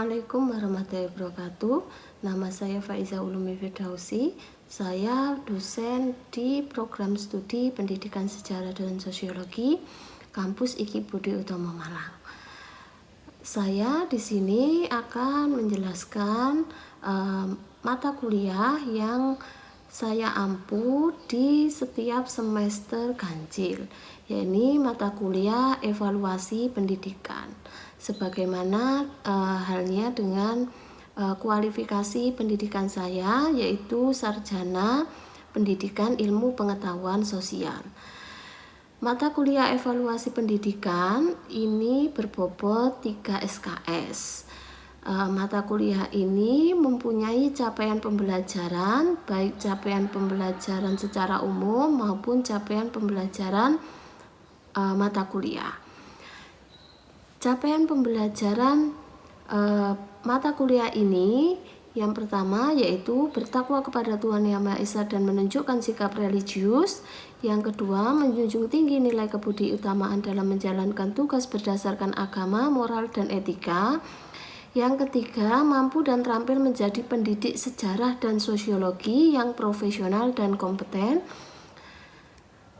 Assalamualaikum warahmatullahi wabarakatuh. Nama saya Faiza Ulumi Firdausi. Saya dosen di program studi Pendidikan Sejarah dan Sosiologi Kampus IKI Budi Utomo Malang. Saya di sini akan menjelaskan mata kuliah yang saya ampu di setiap semester ganjil, yakni mata kuliah evaluasi pendidikan. Sebagaimana halnya dengan kualifikasi pendidikan saya, yaitu sarjana pendidikan ilmu pengetahuan sosial. Mata kuliah evaluasi pendidikan ini berbobot 3 SKS. Mata kuliah ini mempunyai capaian pembelajaran, baik capaian pembelajaran secara umum maupun capaian pembelajaran mata kuliah. Capaian pembelajaran mata kuliah ini yang pertama yaitu bertakwa kepada Tuhan Yang Maha Esa dan menunjukkan sikap religius. Yang kedua, menjunjung tinggi nilai kebudiutamaan dalam menjalankan tugas berdasarkan agama, moral, dan etika. Yang ketiga, mampu dan terampil menjadi pendidik sejarah dan sosiologi yang profesional dan kompeten.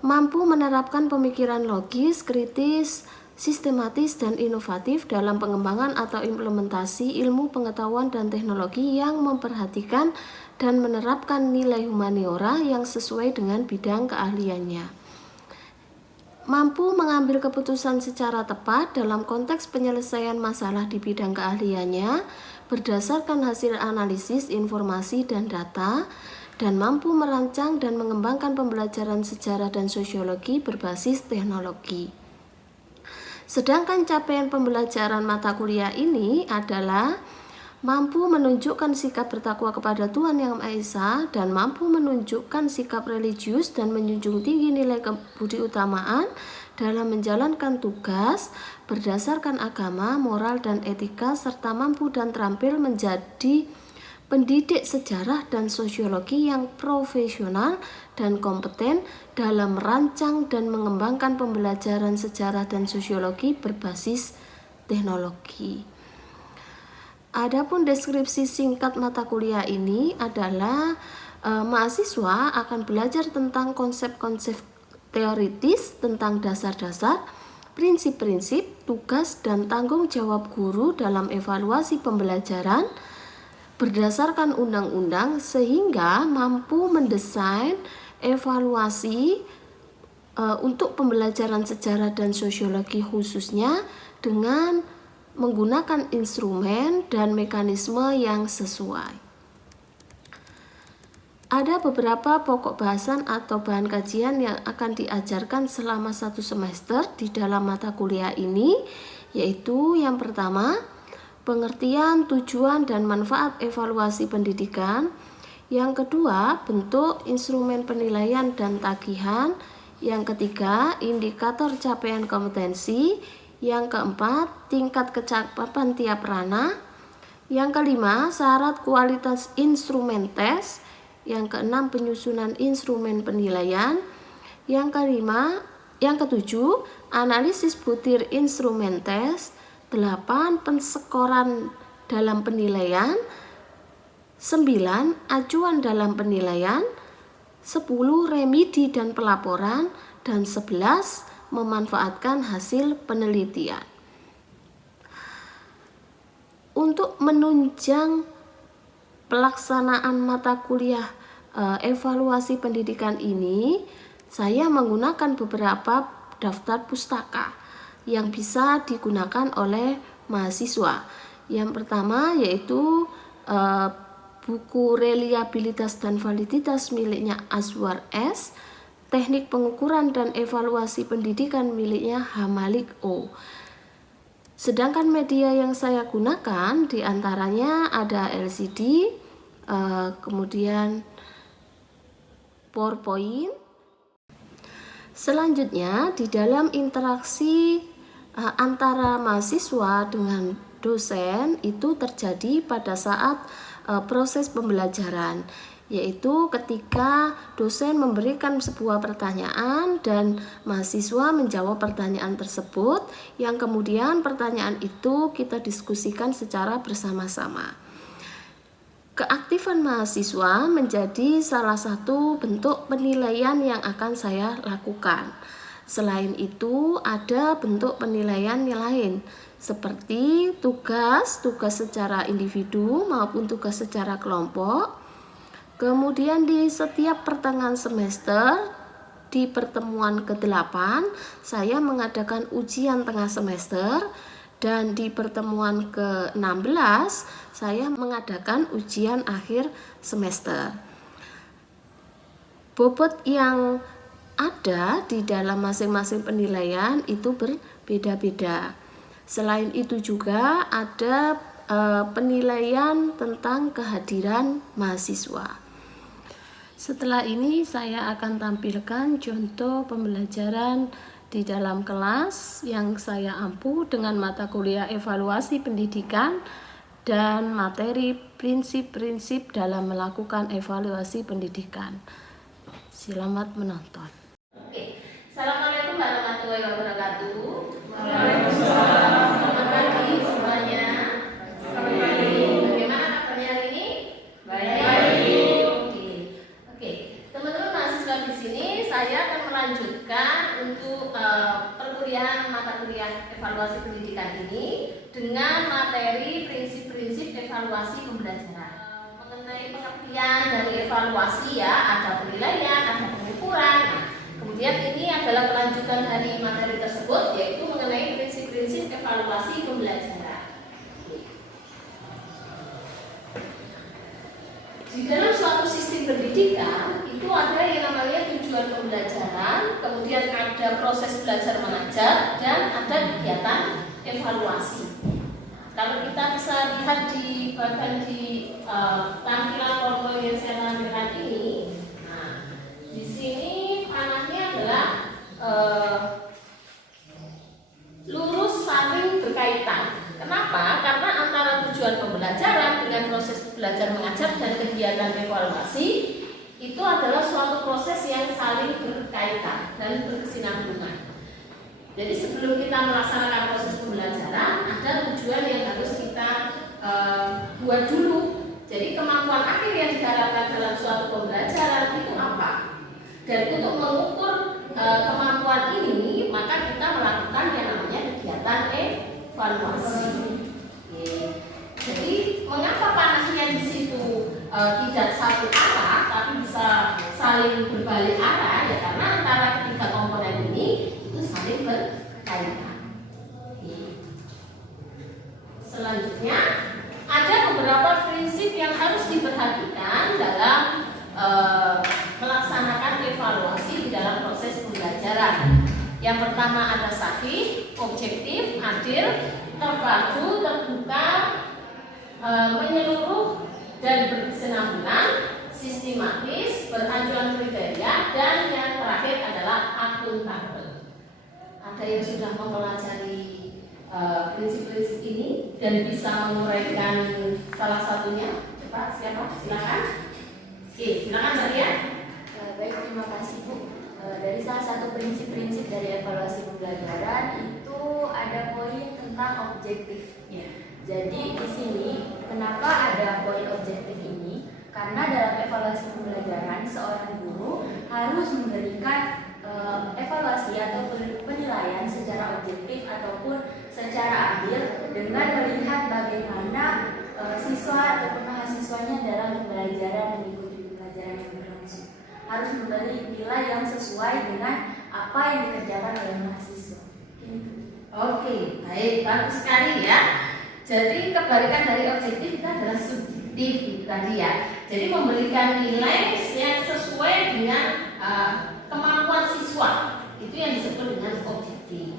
Mampu menerapkan pemikiran logis, kritis, sistematis, dan inovatif dalam pengembangan atau implementasi ilmu pengetahuan dan teknologi yang memperhatikan dan menerapkan nilai humaniora yang sesuai dengan bidang keahliannya. Mampu mengambil keputusan secara tepat dalam konteks penyelesaian masalah di bidang keahliannya berdasarkan hasil analisis informasi dan data, dan mampu merancang dan mengembangkan pembelajaran sejarah dan sosiologi berbasis teknologi. Sedangkan capaian pembelajaran mata kuliah ini adalah mampu menunjukkan sikap bertakwa kepada Tuhan Yang Maha Esa dan mampu menunjukkan sikap religius dan menjunjung tinggi nilai kebudiutamaan dalam menjalankan tugas berdasarkan agama, moral, dan etika, serta mampu dan terampil menjadi pendidik sejarah dan sosiologi yang profesional dan kompeten dalam merancang dan mengembangkan pembelajaran sejarah dan sosiologi berbasis teknologi. Adapun deskripsi singkat mata kuliah ini adalah mahasiswa akan belajar tentang konsep-konsep teoritis tentang dasar-dasar, prinsip-prinsip, tugas, dan tanggung jawab guru dalam evaluasi pembelajaran berdasarkan undang-undang sehingga mampu mendesain evaluasi untuk pembelajaran sejarah dan sosiologi khususnya dengan menggunakan instrumen dan mekanisme yang sesuai. Ada beberapa pokok bahasan atau bahan kajian yang akan diajarkan selama 1 semester di dalam mata kuliah ini, yaitu yang pertama, pengertian, tujuan, dan manfaat evaluasi pendidikan. Yang kedua, bentuk, instrumen penilaian dan tagihan. Yang ketiga, indikator capaian kompetensi. Yang keempat, tingkat kecakapan tiap ranah. Yang kelima, syarat kualitas instrumen tes. Yang keenam, penyusunan instrumen penilaian. Yang ketujuh, analisis butir instrumen tes. 8. Penskoran dalam penilaian. 9. Acuan dalam penilaian. 10. Remedi dan pelaporan. Dan 11. Memanfaatkan hasil penelitian. Untuk menunjang pelaksanaan mata kuliah evaluasi pendidikan ini, saya menggunakan beberapa daftar pustaka yang bisa digunakan oleh mahasiswa. Yang pertama yaitu buku reliabilitas dan validitas miliknya Azwar S, teknik pengukuran dan evaluasi pendidikan miliknya Hamalik O. Sedangkan media yang saya gunakan diantaranya ada LCD, kemudian PowerPoint. Selanjutnya, di dalam interaksi antara mahasiswa dengan dosen itu terjadi pada saat proses pembelajaran, yaitu ketika dosen memberikan sebuah pertanyaan dan mahasiswa menjawab pertanyaan tersebut, yang kemudian pertanyaan itu kita diskusikan secara bersama-sama. Keaktifan mahasiswa menjadi salah satu bentuk penilaian yang akan saya lakukan. Selain itu, ada bentuk penilaian yang lain, seperti tugas secara individu maupun tugas secara kelompok. Kemudian di setiap pertengahan semester, di pertemuan ke-8, saya mengadakan ujian tengah semester, dan di pertemuan ke-16, saya mengadakan ujian akhir semester. Bobot yang ada di dalam masing-masing penilaian itu berbeda-beda. Selain itu juga ada penilaian tentang kehadiran mahasiswa. Setelah ini saya akan tampilkan contoh pembelajaran di dalam kelas yang saya ampu dengan mata kuliah evaluasi pendidikan dan materi prinsip-prinsip dalam melakukan evaluasi pendidikan. Selamat menonton. Oke. Assalamualaikum warahmatullahi wabarakatuh. Waalaikumsalam. Selamat pagi semuanya. Selamat pagi. Bagaimana kabarnya hari ini? Baik. Oke. Teman-teman mahasiswa di sini saya akan melanjutkan untuk perkuliahan mata kuliah evaluasi pendidikan ini dengan materi prinsip-prinsip evaluasi pembelajaran. Mengenai pengertian dari evaluasi ya, ada penilaian, ada pengukuran. Kemudian ini adalah kelanjutan dari materi tersebut, yaitu mengenai prinsip-prinsip evaluasi pembelajaran. Di dalam suatu sistem pendidikan itu ada yang namanya tujuan pembelajaran, kemudian ada proses belajar mengajar, dan ada kegiatan evaluasi. Kalau kita bisa lihat di bahkan di tampilan PowerPoint yang saya tampilkan ini, nah di sini panahnya adalah lurus saling berkaitan. Kenapa? Karena antara tujuan pembelajaran dengan proses belajar mengajar dan kegiatan evaluasi itu adalah suatu proses yang saling berkaitan dan berkesinambungan. Jadi sebelum kita melaksanakan proses pembelajaran, ada tujuan yang harus kita buat dulu. Jadi kemampuan akhir yang diharapkan dalam suatu pembelajaran itu apa? Dan untuk mengukur kemampuan ini, maka kita melakukan yang namanya kegiatan evaluasi. Jadi mengapa panahnya di situ tidak satu arah, tapi bisa saling berbalik arah? Ya karena antara ketiga komponen ini itu saling berkaitan. Selanjutnya ada beberapa prinsip yang harus diperhatikan dalam melaksanakan evaluasi di dalam proses pembelajaran. Yang pertama ada sahih, objektif, adil, terpadu, terbuka, menyeluruh dan berkesinambungan, sistematis, beranjuran kriteria, dan yang terakhir adalah akuntabel. Ada yang sudah mempelajari prinsip-prinsip ini dan bisa menguraikan salah satunya? Cepat, siapa? Silakan. Oke, silakan Mbak Ria. Baik, terima kasih Bu. Dari salah satu prinsip-prinsip dari evaluasi pembelajaran itu ada poin tentang objektif. Ya. Jadi di sini kenapa ada poin objektif ini? Karena dalam evaluasi pembelajaran seorang guru harus memberikan evaluasi atau penilaian secara objektif ataupun secara adil dengan melihat bagaimana siswa atau mahasiswanya dalam pembelajaran mengikuti pembelajaran yang berlangsung. Harus memberi nilai yang sesuai dengan apa yang dikerjakan oleh mahasiswa. Oke, baik, bagus sekali ya. Jadi kebalikan dari objektif itu adalah subjektif itu tadi ya. Jadi memberikan nilai yang sesuai dengan kemampuan siswa, itu yang disebut dengan objektif.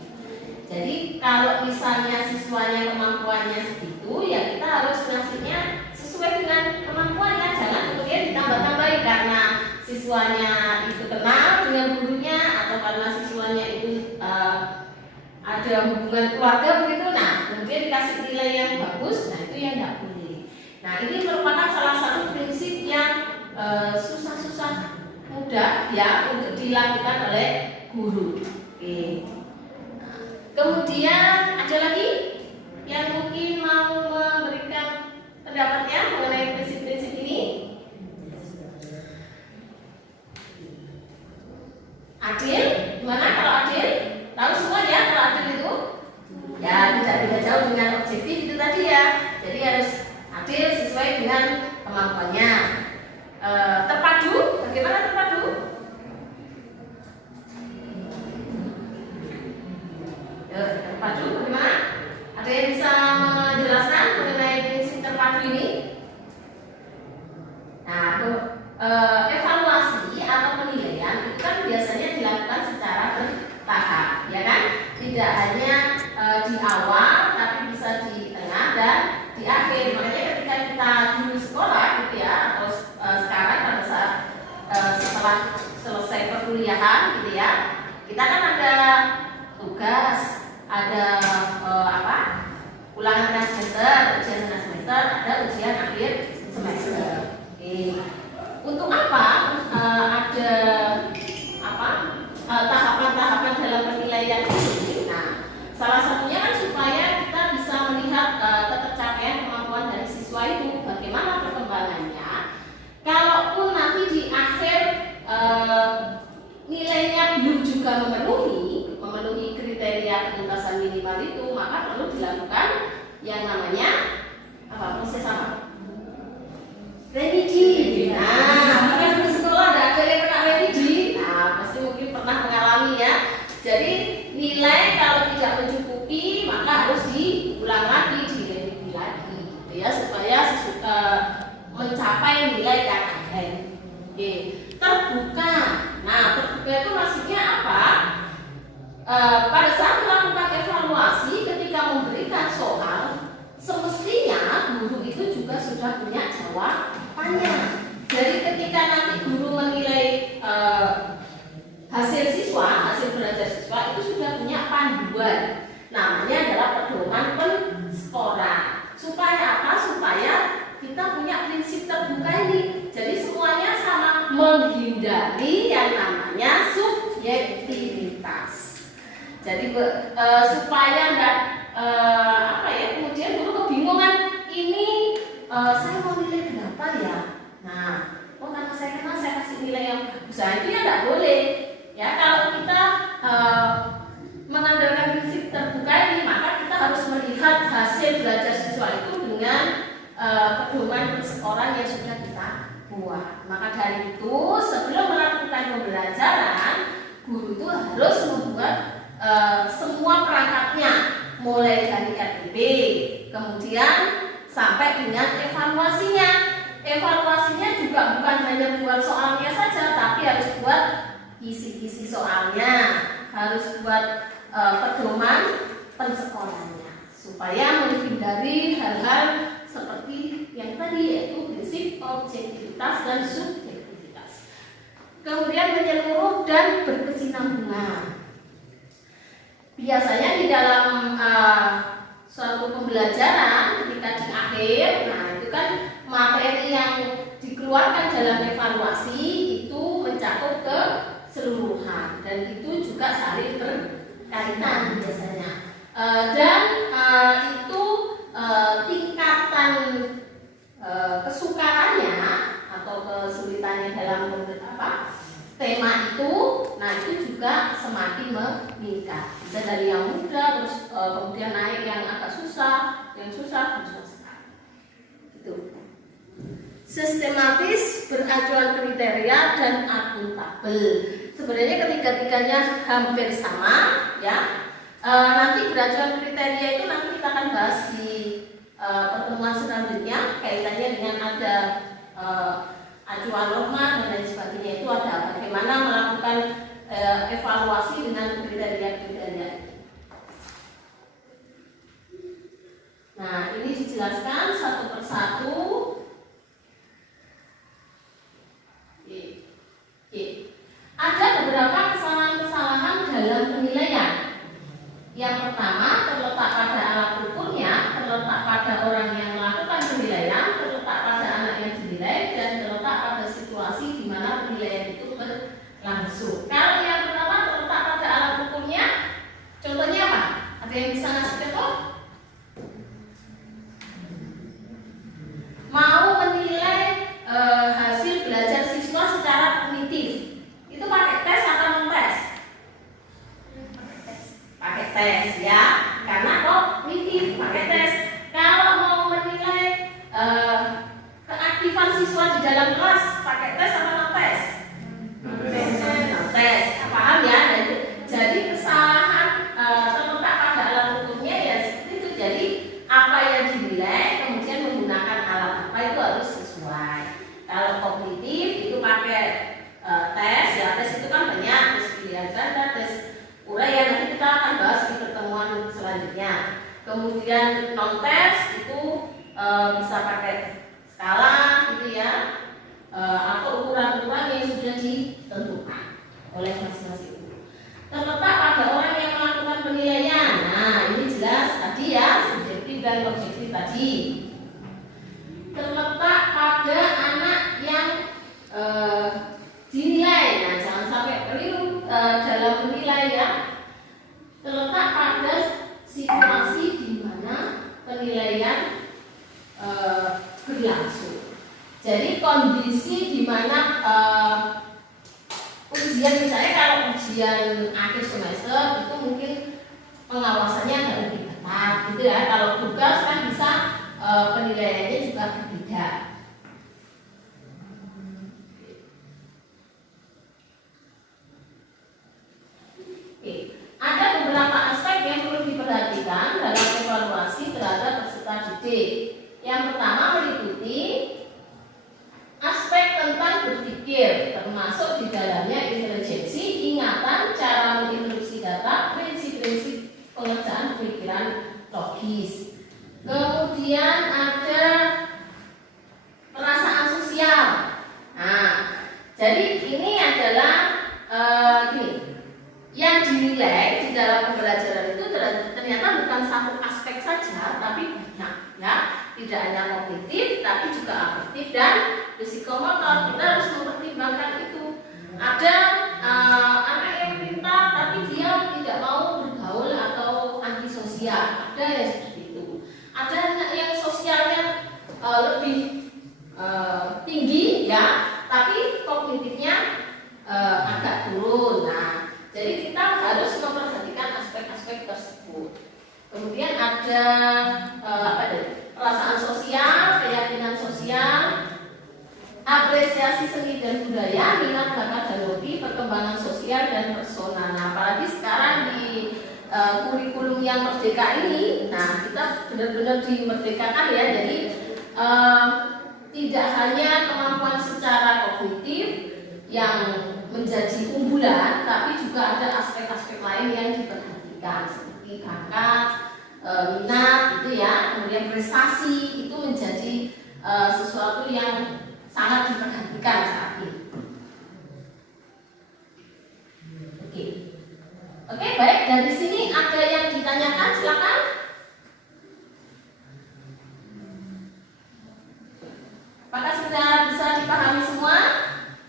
Jadi kalau misalnya siswanya kemampuannya segitu, ya kita harus ngasihnya sesuai dengan kemampuannya, jangan kemudian ditambah-tambahi karena siswanya itu kenal dengan gurunya atau karena siswanya itu ada hubungan keluarga begitu. Nah, kemudian dikasih nilai yang bagus, nah itu yang nggak boleh. Nah, ini merupakan salah satu prinsip yang ya untuk dilakukan oleh guru. Oke. Kemudian ada lagi yang mungkin mau memberikan pendapatnya mengenai prinsip-prinsip ini? Adil, gimana kalau Adil? Tahu semua ya kalau Adil itu? Ya tidak beda jauh dengan objektif itu tadi ya. Jadi harus adil sesuai dengan kemampuannya. Terpadu, bagaimana terpadu? Terpadu bagaimana? Ada yang bisa menjelaskan mengenai prinsip terpadu ini? Nah, evaluasi atau penilaian itu kan biasanya dilakukan secara bertahap, ya kan? Tidak hanya di awal, tapi bisa di tengah dan di akhir. Makanya ketika kita dulu sekolah, gitu ya, atau sekarang pada saat setelah selesai perkuliahan, gitu ya, kita kan ada tugas, ada ulangan tengah semester, ujian tengah semester, ada ujian akhir semester. Untuk apa ada tahapan-tahapan dalam penilaian ini? Nah, salah satunya kan supaya kita bisa melihat ketercapaian kemampuan dari siswa itu, bagaimana perkembangannya. Kalaupun nanti di akhir nilainya belum juga memenuhi kriteria ketuntasan minimal itu, maka perlu dilakukan yang namanya proses remedi. Nah, kan di sekolah ada yang kena remedi. Nah, pasti mungkin pernah mengalami ya. Jadi nilai kalau tidak mencukupi maka harus diulang lagi, diremedi lagi, gitu ya, supaya mencapai nilai KKN. Oke, terbuka. Nah, terbuka itu maksudnya apa? Pada saat melakukan evaluasi ketika memberikan soal, semestinya guru itu juga sudah punya jawabannya. Jadi ketika nanti guru menilai hasil belajar siswa itu sudah punya panduan. Namanya adalah pedoman penskoran. Supaya apa? Supaya kita punya prinsip terbuka ini. Jadi semuanya sama, menghindari yang namanya subjektivitas. Jadi supaya enggak kemudian guru kebingungan, ini saya mau nilai berapa ya? Nah, karena saya kenal saya kasih nilai yang bagus. Nah, itu ya enggak boleh. Ya, kalau kita mengandalkan prinsip terbuka ini, maka kita harus melihat hasil belajar siswa itu dengan pedoman persekoran yang sudah kita buat. Maka dari itu, sebelum melakukan pembelajaran, guru itu harus membuat semua perangkatnya, mulai dari RTP, kemudian sampai dengan evaluasinya. Evaluasinya juga bukan hanya buat soalnya saja, tapi harus buat isi-isi soalnya, harus buat pedoman pensekolannya, supaya menghindari hal-hal seperti yang tadi, yaitu prinsip objektivitas dan subjektivitas. Kemudian menyeluruh dan berkesinambungan. Biasanya di dalam suatu pembelajaran ketika di akhir, nah itu kan materi yang dikeluarkan dalam evaluasi itu mencakup keseluruhan dan itu juga saling berkaitan biasanya. Dan itu tingkatan kesukarannya atau kesulitannya dalam tema itu, nah itu juga semakin meningkat. Bisa dari yang mudah terus kemudian naik yang agak susah, yang susah dan susah. Itu. Sistematis, beracuan kriteria dan akuntabel. Sebenarnya ketiga-tiganya hampir sama, ya. Nanti beracuan kriteria itu nanti kita akan bahas di pertemuan selanjutnya, kaitannya dengan ada acuan norma dan lain sebagainya. Itu ada bagaimana melakukan evaluasi dengan kriteria-kriteria. Nah, ini dijelaskan satu persatu. Ada beberapa kesalahan-kesalahan dalam penilaian. Yang pertama, terletak pada alat ukurnya, terletak pada orang yang melakukan penilaian, terletak pada anak yang dinilai, dan terletak pada situasi di mana penilaian itu berlangsung. di dalam kelas pakai tes apa non tes? Tes, paham ya? Jadi kesalahan terletak pada alat ukurnya ya seperti itu. Jadi apa yang dinilai kemudian menggunakan alat apa itu harus sesuai. Kalau kognitif itu pakai tes, ya tes itu kan banyak, tes pilihan ganda, tes uraian, nanti kita akan bahas di pertemuan selanjutnya. Kemudian non tes itu bisa pakai skala gitu ya, atau ukuran-ukuran yang sudah ditentukan oleh masing-masing guru. Terletak pada orang yang melakukan penilaian. Nah ini jelas tadi ya, subjektif dan objektif tadi. Terletak pada anak yang dinilai. Nah jangan sampai keliru dalam menilai ya. Terletak pada situasi di mana penilaian berlangsung. Jadi kondisi di mana ujian, misalnya kalau ujian akhir semester itu mungkin pengawasannya agak lebih ketat gitu ya. Kalau tugas kan bisa penilaiannya juga berbeda. Oke. Ada beberapa aspek yang perlu diperhatikan dalam evaluasi terhadap peserta didik. Yang pertama meliputi aspek tentang berpikir, termasuk di dalamnya intelijensi, ingatan, cara menginstruksi data, prinsip-prinsip pengerjaan pemikiran logis. Kemudian ada perasaan sosial. Nah, jadi ini adalah gini. Yang dinilai di dalam pembelajaran itu ternyata bukan satu aspek saja, tapi banyak ya. Tidak hanya kognitif, tapi juga afektif dan psikomotor. Kita harus mempertimbangkan itu. Ada anak yang pintar, tapi dia tidak mau bergaul atau antisosial. Ada yang seperti itu. Ada anak yang sosialnya lebih tinggi ya, tapi kognitifnya agak turun. Nah, jadi kita harus memperhatikan aspek-aspek tersebut. Kemudian ada perasaan sosial, keyakinan sosial, apresiasi seni dan budaya, minat bakat dan hobi, perkembangan sosial dan personal. Nah, apalagi sekarang di kurikulum yang merdeka ini, nah kita benar-benar dimerdekakan ya. Jadi tidak hanya kemampuan secara kognitif yang menjadi unggulan, tapi juga ada aspek-aspek lain yang diperhatikan seperti bakat, minat gitu ya, kemudian prestasi itu menjadi sesuatu yang sangat diperhatikan saat ini. Oke, baik, dari sini ada yang ditanyakan, silakan. Apakah sudah bisa dipahami semua?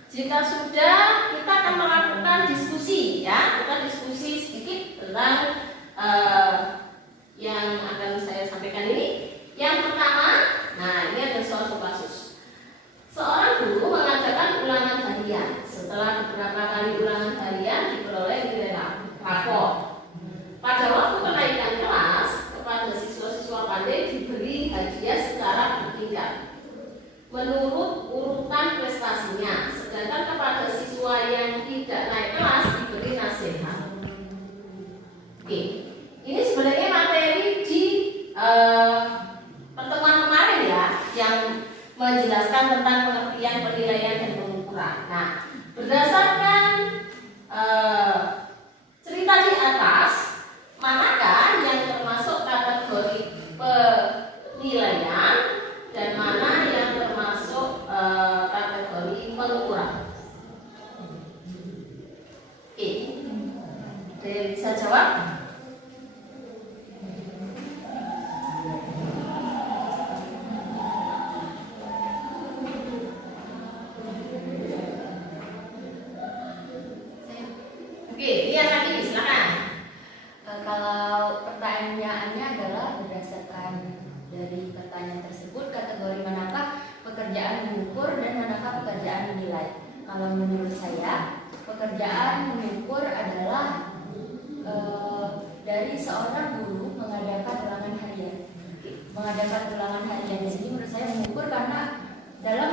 Jika sudah, kita akan melakukan diskusi ya. Kita diskusi sedikit tentang yang akan saya sampaikan ini. Yang pertama, nah ini ada suatu kasus. Seorang guru mengadakan ulangan harian. Setelah beberapa kali ulangan harian diperoleh nilai rapor. Pada waktu kenaikan kelas, kepada siswa-siswa pandai diberi hadiah secara bertingkat menurut urutan prestasinya, sedangkan kepada siswa yang tidak naik kelas diberi nasihat. Oke, ini sebenarnya materi di pertemuan kemarin ya, yang menjelaskan tentang pengertian penilaian dan pengukuran. Nah, berdasarkan cerita di atas, manakah yang termasuk kategori penilaian dan mana yang termasuk kategori pengukuran? Oke, ada yang bisa jawab? Oke, iya tadi silakan. Kalau pertanyaannya adalah berdasarkan dari pertanyaan tersebut, kategori manakah pekerjaan mengukur dan manakah pekerjaan menilai? Kalau menurut saya, pekerjaan mengukur adalah dari seorang guru mengadakan ulangan harian. Mengadakan ulangan harian di sini menurut saya mengukur karena dalam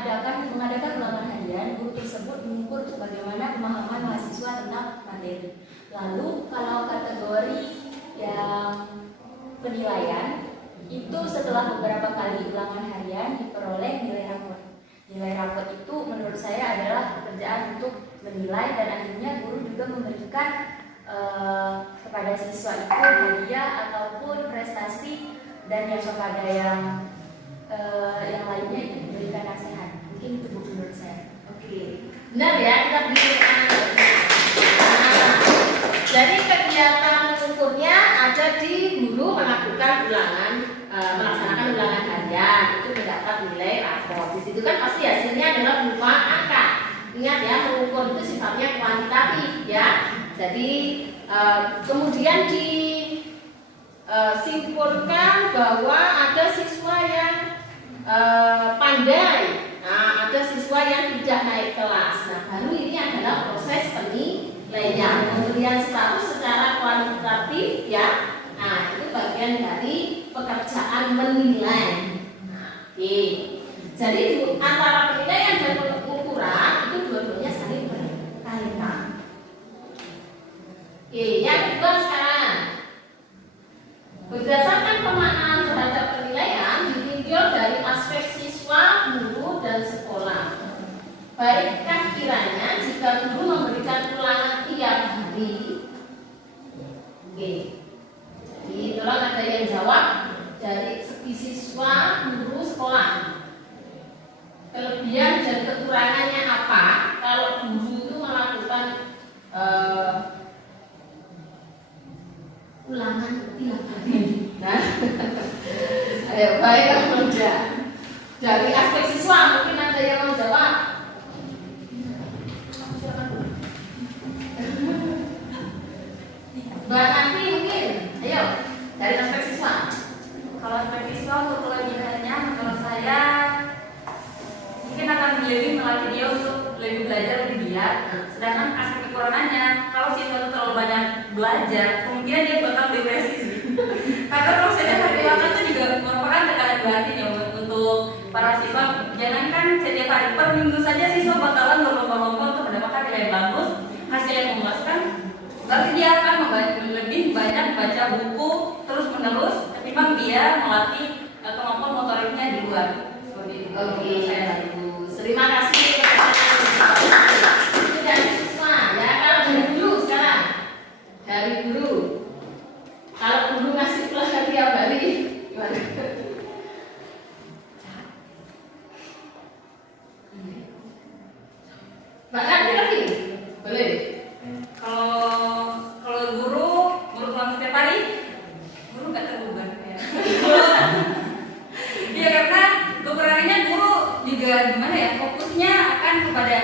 mengadakan ulangan harian, guru tersebut mengukur bagaimana pemahaman mahasiswa tentang materi. Lalu kalau kategori yang penilaian itu setelah beberapa kali ulangan harian diperoleh nilai rapor. Nilai rapor itu menurut saya adalah pekerjaan untuk menilai, dan akhirnya guru juga memberikan kepada siswa itu hadiah ataupun prestasi, dan yang kepada yang lainnya itu diberikan nasihat. Mungkin itu menurut saya. Oke, benar ya, kita berikan. Jadi kegiatan mengukurnya ada di guru melakukan melaksanakan ulangan harian, itu mendapat nilai rapor. Di situ kan pasti hasilnya adalah berupa angka. Ingat ya, mengukur itu sifatnya kuantitatif ya. Jadi kemudian disimpulkan bahwa ada siswa yang pandai, nah ada siswa yang tidak naik kelas. Nah baru ini adalah proses penilaian, pemberian status secara kuantitatif ya. Nah itu bagian dari pekerjaan menilai. Nah, oke. Jadi antara penilaian dan pengukuran itu dua-duanya saling berkaitan. Oke, yang kedua sekarang, berdasarkan pemaknaan terhadap penilaian ditinjau dari aspek siswa, guru, dan sekolah. Baikkah kiranya jika guru memberikan ulangan tiap hari? Oke, jadi tolong ada yang jawab dari segi siswa, guru, sekolah. Kelebihan dan kekurangannya apa kalau guru itu melakukan ulangan tiap hari? Nah, ayo baik atau tidak? Dari aspek siswa mungkin ada yang mau jawab. Mbak Nanti mungkin, ayo dari aspek siswa. Kalau aspek siswa untuk kelebihannya menurut saya mungkin akan lebih melatih dia untuk lebih belajar lebih giat. Sedangkan aspek kekurangannya, kalau siswa itu terlalu banyak belajar, kemungkinan dia bakal depresi sih. Karena prosesnya hari waktu itu juga merupakan tekanan batin ya untuk para siswa. Jangankan setiap hari, per minggu saja siswa bakalan berlomba-lomba untuk mendapatkan nilai yang bagus, hasil yang memuaskan. Berarti dia akan lebih banyak baca buku terus menerus ketimbang dia melatih kemampuan motoriknya di luar. Oke, bagus. Terima kasih. Itu dari siswa ya. Kalau dari guru sekarang, dari guru. Kalau guru ngasih pelajaran tiap hari, gimana? Bahkan lagi, boleh. Kalau guru pulang setiap hari, guru nggak terbeban ya. Iya, karena kekurangannya guru juga gimana ya, fokusnya akan kepada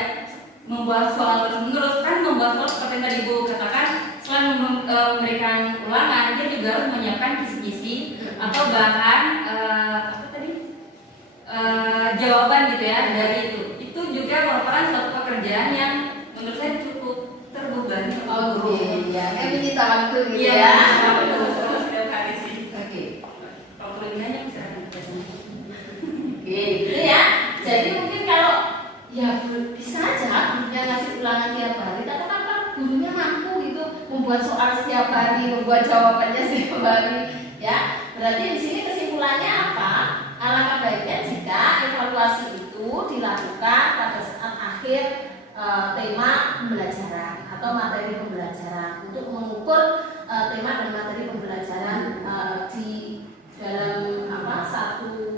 membuat soal terus menerus. Kan membuat soal seperti yang tadi Bu katakan, selain memberikan ulangan, dia juga harus menyiapkan kisi-kisi atau bahan jawaban gitu ya dari itu. Itu juga merupakan suatu pekerjaan yang menurut saya cukup terbebani. Oke, ya. Menyita waktu gitu Iya, ya. terus setiap hari sih. Oke. Kalau kelebihannya bisa Oke, gitu ya. Jadi mungkin kalau ya bisa aja yang ngasih ulangan tiap hari, tapi kan gurunya mampu gitu membuat soal setiap hari, membuat jawabannya setiap hari, ya. Berarti di sini kesimpulannya apa? Alangkah baiknya jika evaluasi itu dilakukan pada saat akhir tema pembelajaran atau materi pembelajaran untuk mengukur tema dan materi pembelajaran di dalam satu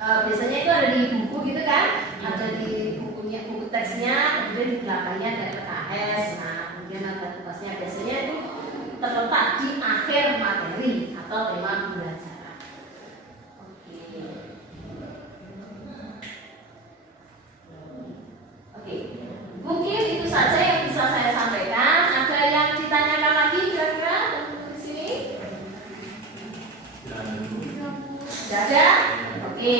biasanya itu ada di buku gitu kan, ada di buku teksnya, kemudian di belakangnya ada LKS. Nah kemudian ada tugasnya, biasanya itu terletak di akhir materi atau tema pembelajaran. Oke, mungkin itu saja yang bisa saya sampaikan. Ada yang ditanyakan lagi kira-kira di sini? Tidak ada? Oke.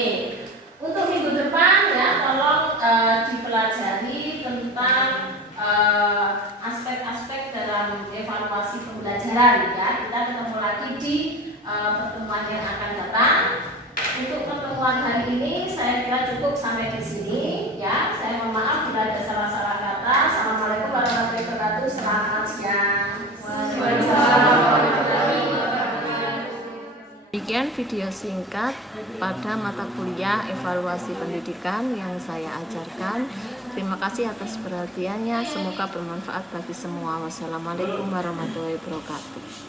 Untuk minggu depan ya, tolong dipelajari tentang aspek-aspek dalam evaluasi pembelajaran ya. Kita ketemu lagi di pertemuan yang akan datang. Untuk pertemuan hari ini saya kira cukup sampai di sini ya. Saya mohon maaf bila ada salah-salah kata. Assalamualaikum warahmatullahi wabarakatuh. Selamat siang. Demikian video singkat pada mata kuliah evaluasi pendidikan yang saya ajarkan. Terima kasih atas perhatiannya. Semoga bermanfaat bagi semua. Wassalamualaikum warahmatullahi wabarakatuh.